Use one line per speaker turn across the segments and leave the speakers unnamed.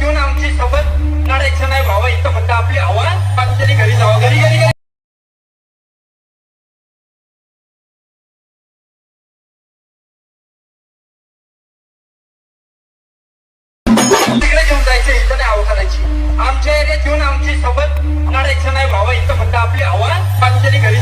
घेऊन आमची सोबत लढायचं नाही भावा. इथं फक्त आपली आवाज पाकिस्तानी घरी जावा. घरी घरी आमच्या एरियात
घेऊन आमची सोबत लढायचं नाही भावा.
इथं फक्त आपली आवाज पाकिस्तानी घरी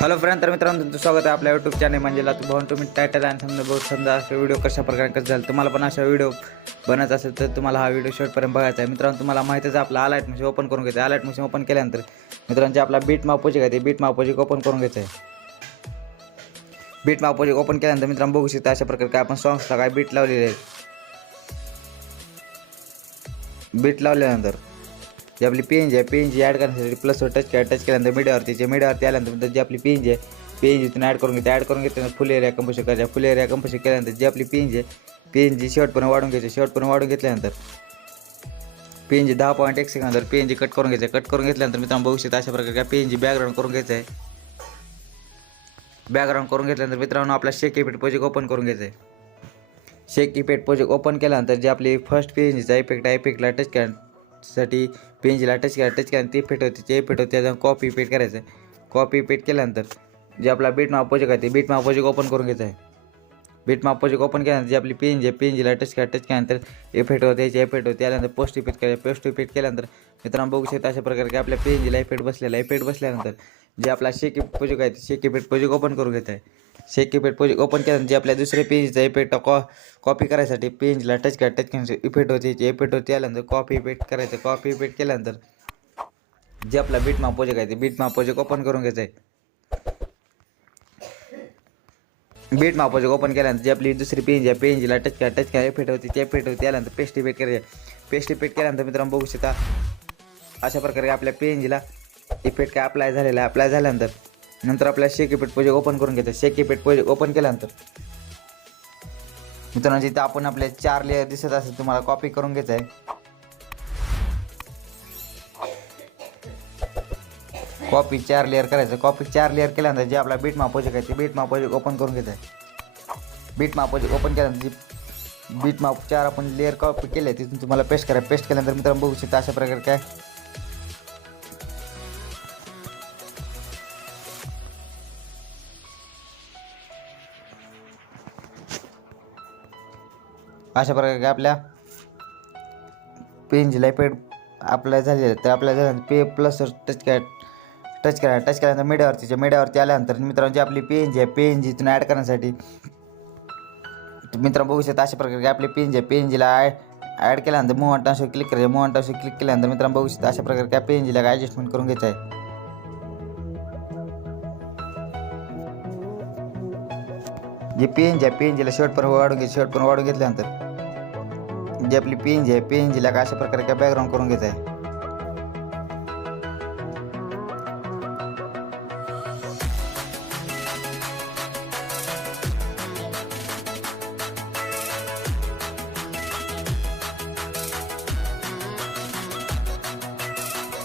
हॅलो फ्रेंड तर मित्रांनो तुमचं स्वागत आहे आपल्या यूट्यूब चॅनल म्हणजे लातू भवन तुम्ही टायटल आणि समजा बहुत समजा असे व्हिडिओ कशा प्रकारे कसं झालं तुम्हाला पण अशा व्हिडिओ बनायचा असेल तर तुम्हाला हा व्हिडिओ शेवटपर्यंत बघायचा आहे. मित्रांनो तुम्हाला माहितीच आहे आपला आलाईट मशीन ओपन करून घ्यायचं आलाईट मशीन ओपन केल्यानंतर मित्रांनो जे आपला बीट मापोजिक आहे ते बीट मापोजिक ओपन करून घ्यायचं आहे बीट मापोजिक ओपन केल्यानंतर मित्रांनो बघू शकता अशा प्रकारे काय आपण सॉंग्सला काय बीट लावलेले आहेत. बीट लावल्यानंतर जी आपली पेंज आहे पेंज ॲड करण्यासाठी प्लसवर टच केला टच केल्यानंतर मीडियावरती जे मीडियावरती आल्यानंतर जी आपली पेंज आहे पेंज इथून ॲड करून घेते ॲड करून घेतल्यानंतर फुल एरिया कंपोशन करायचं फुल एरिया कंपोशन केल्यानंतर जी आपली पेंज आहे पेंज जी शेवटपर्यंत वाढून घ्यायची शेवटपर्यंत वाढून घेतल्यानंतर पेंज दहा पॉईंट एक सेकंदर जी कट करून घ्यायचं कट करून घेतल्यानंतर मित्रांनो बघू शकता अशा प्रकारे पे एन जी बॅकग्राऊंड करून घ्यायचं आहे बॅकग्राऊंड करून घेतल्यानंतर मित्रांनो आपला शेक इफेक्ट प्रोजेक्ट ओपन करून घ्यायचं आहे शेक इफेक्ट प्रोजेक्ट ओपन केल्यानंतर जे आपली फर्स्ट पेंजचा इफेक्ट आहे इफेक्टला टच साठी पेंजला टच करा टच करा ते फेटवते होते ते फेटवते त्याचा कॉपी पेट करायचं. कॉपी पेट केल्यानंतर जे आपला बीट माप आहे ते बीट माप ओपन करून घ्यायचं आहे. बीट माप ओपन केल्यानंतर जे आपली पेन जे पेनजीला टच करा टच केल्यानंतर इफेक्ट होते याचे इफेक्ट होते त्यानंतर पोस्ट इफेक्ट करायचं पोस्ट इफेक्ट केल्यानंतर मित्रांनो बघू शकता अशा प्रकारे की आपल्या पेनजीला इफेक्ट बसलेला इफेक्ट बसल्यानंतर जे आपला शेक प्रोजेक्ट आहे ते शेक इफेक्ट प्रोजेक्ट ओपन करून घ्यायचं आहे. शेक इफेक्ट प्रोजेक्ट ओपन केल्यानंतर जे आपल्या दुसऱ्या पेजचा इफेक्ट कॉ कॉपी करायसाठी पेजला टच करा टच केल्यानंतर इफेक्ट होते इफेक्ट होते आल्यानंतर कॉपी इफेक्ट करायचं कॉपी इफेक्ट केल्यानंतर जे आपला बीट माप प्रोजेक्ट आहे ते बीट माप प्रोजेक्ट ओपन करून घ्यायचं आहे. बीट माप ओपन केल्यानंतर जी आपली दुसरी पेंज आहे पेंजला टच करा टच करा इफेक्ट होती ते इफेक्ट होती आल्यानंतर पेस्ट इफेक्ट करायचे पेस्ट इफेक्ट केल्यानंतर मित्रांनो बघू शकता अशा प्रकारे आपल्या पेंजला इफेक्ट काय अप्लाय झालेला आहे अप्लाय झाल्यानंतर नंतर आपल्या शेक इफेक्ट प्रोजेक्ट ओपन करून घ्यायचं शेक इफेक्ट प्रोजेक्ट ओपन केल्यानंतर मित्रांनो जिथं आपण आपले चार लेअर दिसत असेल तुम्हाला कॉपी करून घ्यायचं आहे. कॉपी चार लेअर करायचं. कॉपी चार लेअर केल्यानंतर जे आपला बीट मापोजिक आहे ते बीट मापोजिक ओपन करून घ्यायचं आहे बीट मापोजिक ओपन केल्यानंतर जी बीट माप चार आपण लेअर कॉपी केले तिथून तुम्हाला पेस्ट करा. पेस्ट केल्यानंतर मित्रांनो बघू शकता अशा प्रकारे काय अशा प्रकारे काय आपल्या पेनजीला पेड अप्लाय झालेलं तर आपल्या झाल्यानंतर पे प्लस टच करा टच करा टच केल्यानंतर मीडियावरती मीडियावरती आल्यानंतर मित्रांनो जी आपली जी आहे पेंज इथून ॲड करण्यासाठी मित्रांनो बघू शकता अशा प्रकारे आपली पेनजी आहे. पेंजला ॲड केल्यानंतर मोहन टाशवर क्लिक करायचं. मोहन टाशवर क्लिक केल्यानंतर मित्रांनो बघू शकता अशा प्रकारे काय पेनजीला काय ॲडजस्टमेंट करून घ्यायचं आहे. जे पेंज आहे पेंजीला शर्ट पण वाढून शर्ट पण वाढून घेतल्यानंतर. जी आपली पेंज आहे पेंजला काय अशा प्रकारे काय बॅकग्राऊंड करून घ्यायचं आहे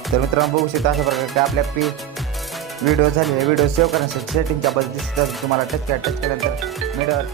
तर मित्रांनो बघू शकता अशा प्रकारे काय आपल्या पे व्हिडिओ झाले व्हिडिओ सेव्ह करण्यासाठी सेटिंगच्या बद्दल दिसत तुम्हाला टच करा टच केल्यानंतर मिडल